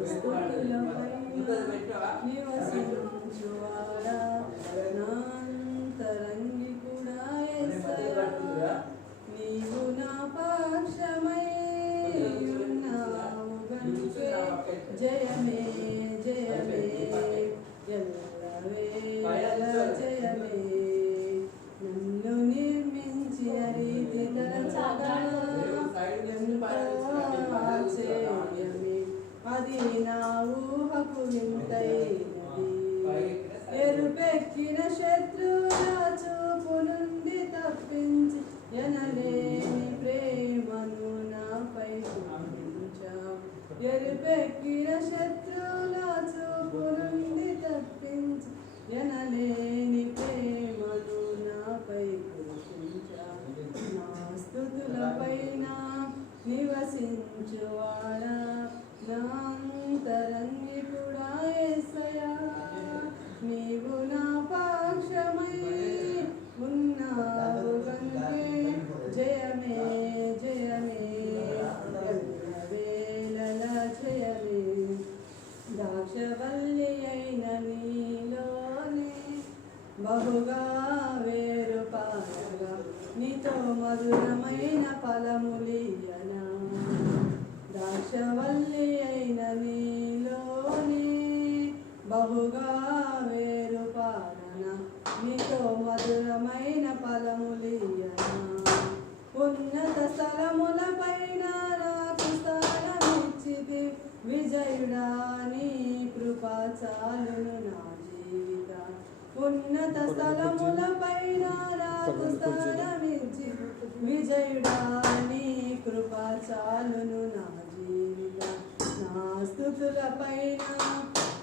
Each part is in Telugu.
స్తుతులపై నివసించువాడా నాంతరంగి కూడా యేసయ్యా నీవు నా పక్షమై ఉన్నావు గనుకే జయమే జయమే ఎల్లవేళ జయమే నన్ను నిర్మించి రీతి తలచగా ఆశ్చర్యమే అది నా ఊహకు వింతైనది ఎరుపెక్కిన శత్రువుల చూపు నుండి తప్పించి ఎనలేని ప్రేమను నాపై కురిపించావు ఎరుపెక్కిన శత్రువుల చూపు నుండి తప్పించి ఎనలేని ప్రేమను నాపై కురిపించావు నా స్తుతులపైన నివసించువాడా నాంతరంగి కూడా యేసయ్యా నీవు నా పక్షమై ఉన్నావు గనుకే జయమే జయమే ఎల్లవేళల జయమే ద్రాక్షవల్లి అయిన నీలోనే బహుగా వేరుపారగా నీతో మధురమైన ఫలములియనా ద్రాక్షవల్లి అయిన నీలోనే బహుగా వేరుపారన నీతో మధురమైన ఫలములియనా ఉన్నత స్థలములపైన నాకు స్థానమిచ్చితి విజయుడా నీ కృపా చాలును నా జీవిత ఉన్నత స్థలములపైన నాకు స్థానమిచ్చి విజయుడా నీ కృపా చాలును నా జీవిత నా స్తుతులపైన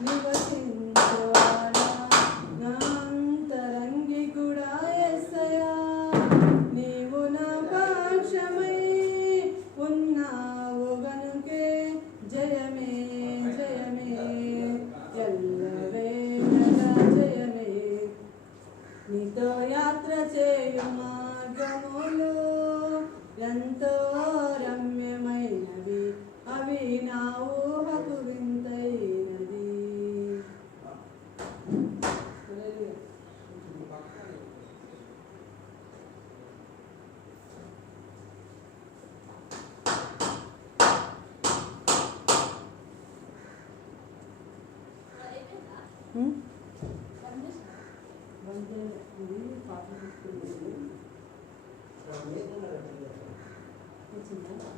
నివసించువాడా నాంతరంగి కూడా యేసయ్యా నీవు నా పక్షమై ఉన్నావు గనుకే జయమే జయమే ఎల్లవేళ జయమే నీతో యాత్ర చేయు మార్గములు ఎంతో రమ్యమైనవి అవి నా ఊహకు వింతైనది వచ్చిందా